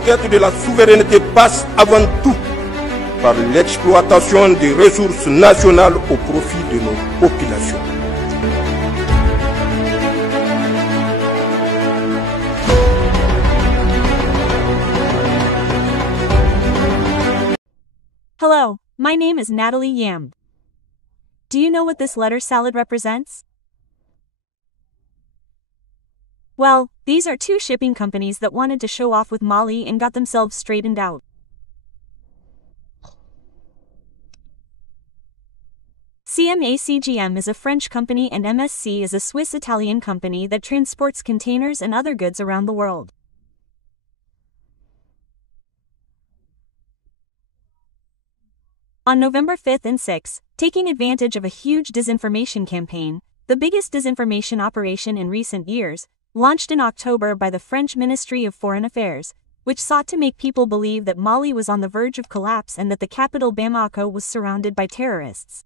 conquête de la souveraineté passe avant tout par l'exploitation des ressources nationales au profit de nos populations. Hello, my name is Nathalie Yamb. Do you know what this letter salad represents? Well, these are two shipping companies that wanted to show off with Mali and got themselves straightened out. CMA is a French company and MSC is a Swiss-Italian company that transports containers and other goods around the world. On November 5th and 6th, taking advantage of a huge disinformation campaign, the biggest disinformation operation in recent years, launched in October by the French Ministry of Foreign Affairs, which sought to make people believe that Mali was on the verge of collapse and that the capital Bamako was surrounded by terrorists.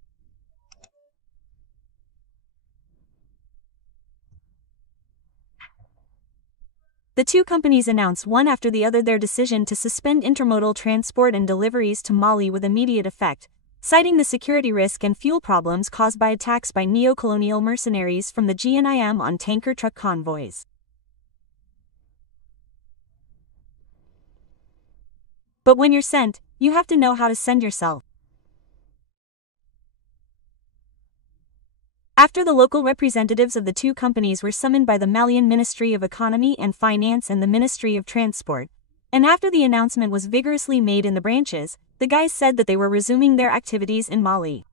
The two companies announced one after the other their decision to suspend intermodal transport and deliveries to Mali with immediate effect, citing the security risk and fuel problems caused by attacks by neo-colonial mercenaries from the GNIM on tanker truck convoys. But when you're sent, you have to know how to send yourself. After the local representatives of the two companies were summoned by the Malian Ministry of Economy and Finance and the Ministry of Transport, and after the announcement was vigorously made in the branches, the guys said that they were resuming their activities in Mali.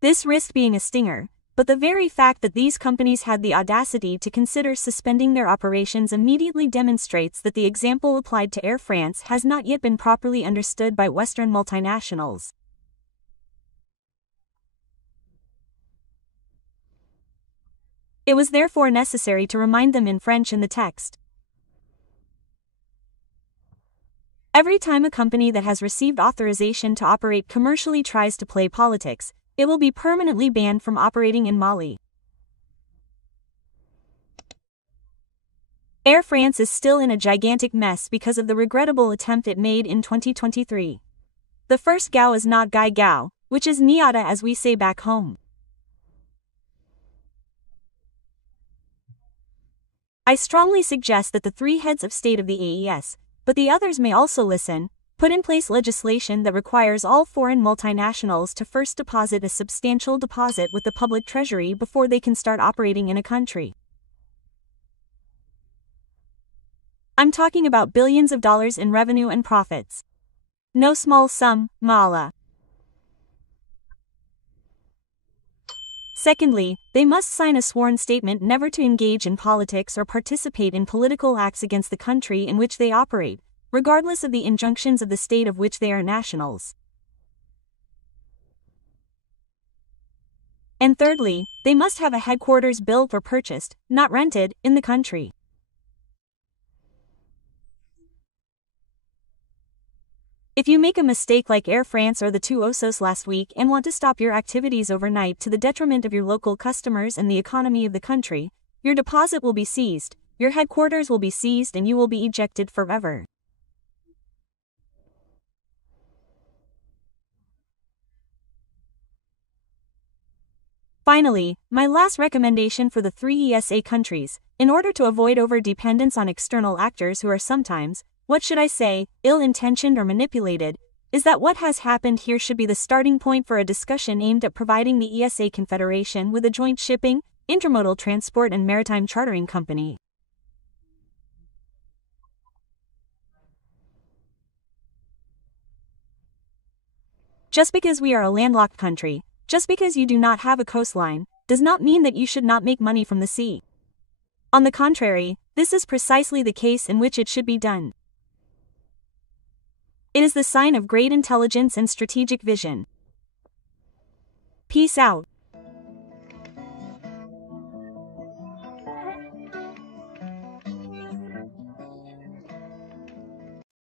This risked being a stinger, but the very fact that these companies had the audacity to consider suspending their operations immediately demonstrates that the example applied to Air France has not yet been properly understood by Western multinationals. It was therefore necessary to remind them in French in the text. Every time a company that has received authorization to operate commercially tries to play politics, it will be permanently banned from operating in Mali. Air France is still in a gigantic mess because of the regrettable attempt it made in 2023. The first Gao is not Gai Gao, which is Niata as we say back home. I strongly suggest that the three heads of state of the AES, but the others may also listen, put in place legislation that requires all foreign multinationals to first deposit a substantial deposit with the public treasury before they can start operating in a country. I'm talking about billions of dollars in revenue and profits. No small sum, Mala. Secondly, they must sign a sworn statement never to engage in politics or participate in political acts against the country in which they operate, regardless of the injunctions of the state of which they are nationals. And thirdly, they must have a headquarters built or purchased, not rented, in the country. If you make a mistake like Air France or the two Osos last week and want to stop your activities overnight to the detriment of your local customers and the economy of the country, your deposit will be seized, your headquarters will be seized, and you will be ejected forever. Finally, my last recommendation for the three ESA countries, in order to avoid over-dependence on external actors who are sometimes, what should I say, ill-intentioned or manipulated, is that what has happened here should be the starting point for a discussion aimed at providing the ESA Confederation with a joint shipping, intermodal transport and maritime chartering company. Just because we are a landlocked country, just because you do not have a coastline, does not mean that you should not make money from the sea. On the contrary, this is precisely the case in which it should be done. It is the sign of great intelligence and strategic vision. Peace out.